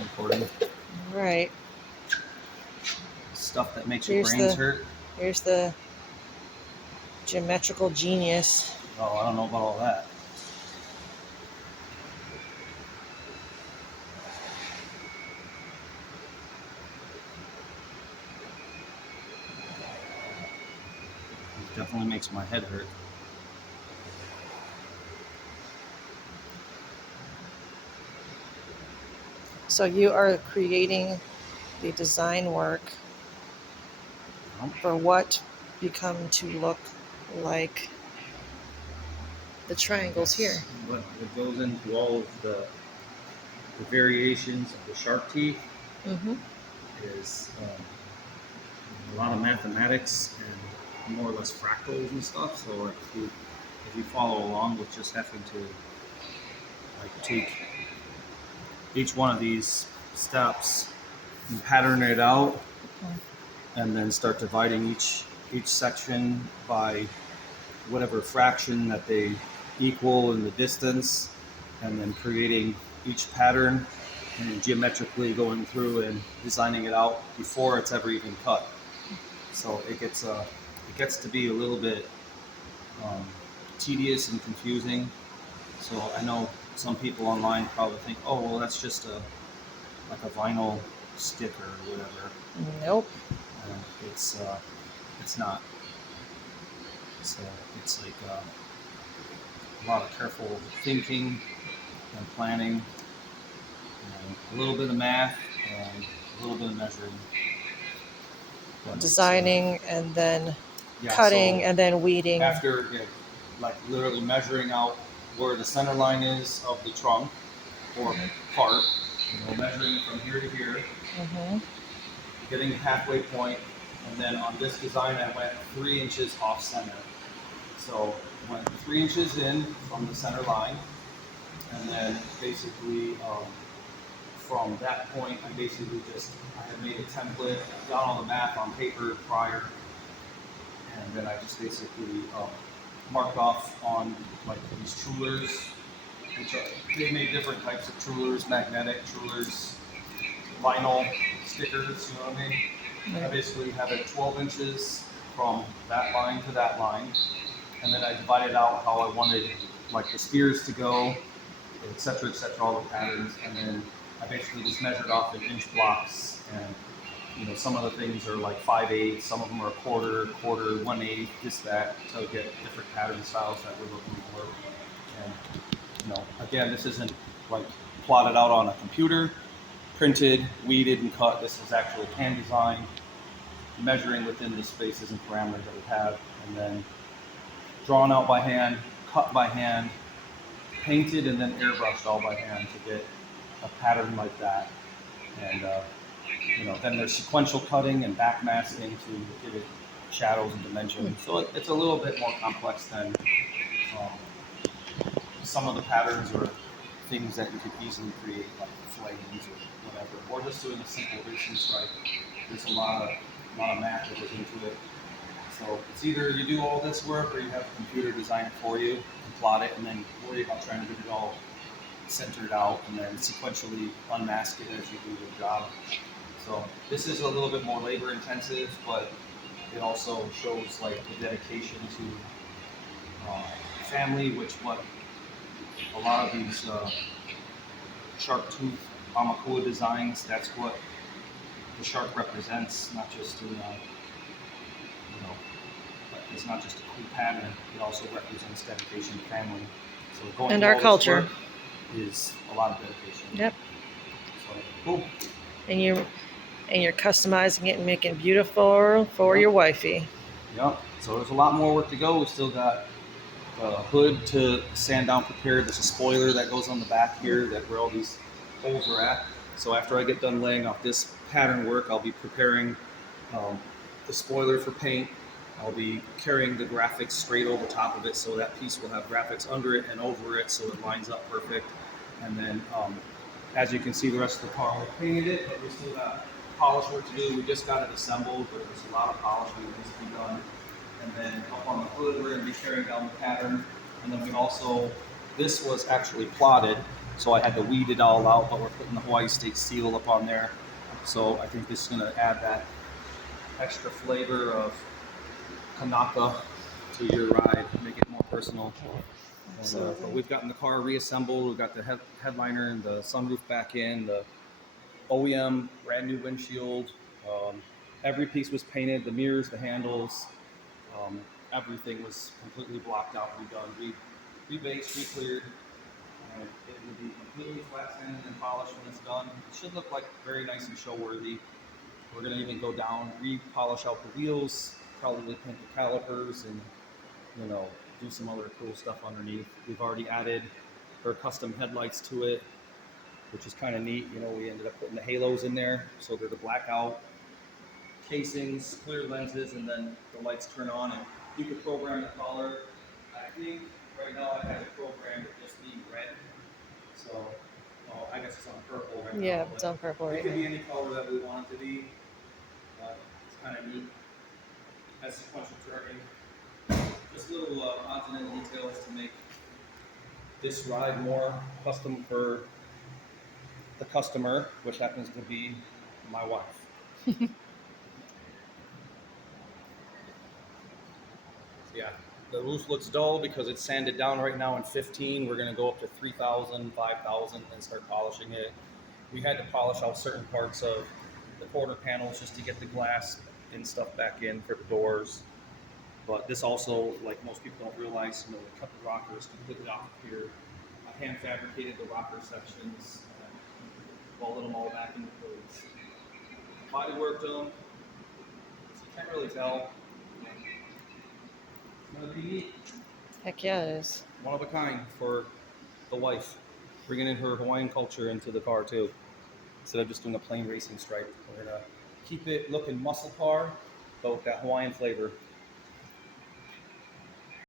Recording. Right. Stuff that makes your brains hurt. Here's the geometrical genius. Oh, I don't know about all that. It definitely makes my head hurt. So you are creating the design work for what become to look like the triangles here. What goes into all of the variations of the shark teeth is a lot of mathematics and more or less fractals and stuff. So if you follow along with just having to like take each one of these steps and pattern it out, and then start dividing each section by whatever fraction that they equal in the distance, and then creating each pattern and geometrically going through and designing it out before it's ever even cut. So it gets to be a little bit tedious and confusing. So I know some people online probably think, oh well, that's just like a vinyl sticker or whatever. Nope. And it's not. So it's like a lot of careful thinking and planning, and a little bit of math and a little bit of measuring. Designing and then cutting and then weeding. After like literally measuring out where the center line is of the trunk or part, measuring from here to here, getting a halfway point, and then on this design I went 3 inches off center. So went 3 inches in from the center line, and then basically from that point I had made a template, got all the math on paper prior, and then I just basically marked off on like these trulers, which they made different types of trulers, magnetic trulers, vinyl stickers, you know what I mean? I basically have it 12 inches from that line to that line, and then I divided out how I wanted like the spears to go, et cetera, all the patterns, and then I basically just measured off in inch blocks, and some of the things are like 5/8, some of them are quarter, 1/8, this, that, to get different pattern styles that we're looking for. And again, this isn't like plotted out on a computer, printed, weeded, and cut. This is actually hand designed, measuring within the spaces and parameters that we have, and then drawn out by hand, cut by hand, painted, and then airbrushed all by hand to get a pattern like that. And then there's sequential cutting and backmasking to give it shadows and dimensions. So it's a little bit more complex than some of the patterns or things that you could easily create, like flames or whatever, or just doing a simple racing stripe. There's a lot of math that goes into it. So it's either you do all this work or you have a computer design it for you and plot it, and then worry about trying to get it all centered out and then sequentially unmask it as you do your job. So this is a little bit more labor intensive, but it also shows like the dedication to family, which what a lot of these shark tooth Amakua designs, that's what the shark represents, not just in it's not just a cool pattern, it also represents dedication to family. So going and through our all this culture work is a lot of dedication. Yep. So cool. And you're customizing it and making it beautiful for your wifey. Yep. So there's a lot more work to go. We still got a hood to sand down prepared. There's a spoiler that goes on the back here that where all these holes are at. So after I get done laying off this pattern work, I'll be preparing the spoiler for paint. I'll be carrying the graphics straight over top of it, so that piece will have graphics under it and over it, so it lines up perfect. And then, as you can see, the rest of the car, we painted it, but we still got polish work to do. We just got it assembled, but there's a lot of polishing that needs to be done. And then up on the hood, we're going to be carrying down the pattern. And then we also This was actually plotted, so I had to weed it all out, but we're putting the Hawaii State seal up on there. So I think this is going to add that extra flavor of Kanaka to your ride, make it more personal. Absolutely. But we've gotten the car reassembled. We've got the headliner and the sunroof back in, the OEM brand new windshield. Every piece was painted, the mirrors, the handles, everything was completely blocked out, redone, rebased, re-cleared. And it will be completely flat sanded and polished when it's done. It should look like very nice and show worthy. We're gonna even go down, re-polish out the wheels, probably paint the calipers, and do some other cool stuff underneath. We've already added our custom headlights to it, which is kind of neat. We ended up putting the halos in there, so they're the blackout casings, clear lenses, and then the lights turn on, and you can program the color. I think right now I have it programmed to just be red, so I guess it's on purple right now. Yeah, it's on purple It right can now. be any color that we want it to be. It's kind of neat. Has sequential turning. Just little odds and ends details to make this ride more custom for the customer, which happens to be my wife. Yeah, the roof looks dull because it's sanded down right now in 15. We're going to go up to 3,000, 5,000, and start polishing it. We had to polish out certain parts of the quarter panels just to get the glass and stuff back in for the doors. But this also, like most people don't realize, we cut the rockers completely off of here. I hand fabricated the rocker sections, welded them all back into place. Body worked them, so you can't really tell. It's gonna be neat. Heck yeah, it is. One of a kind for the wife, bringing in her Hawaiian culture into the car too. Instead of just doing a plain racing stripe, we're gonna keep it looking muscle car, but with that Hawaiian flavor.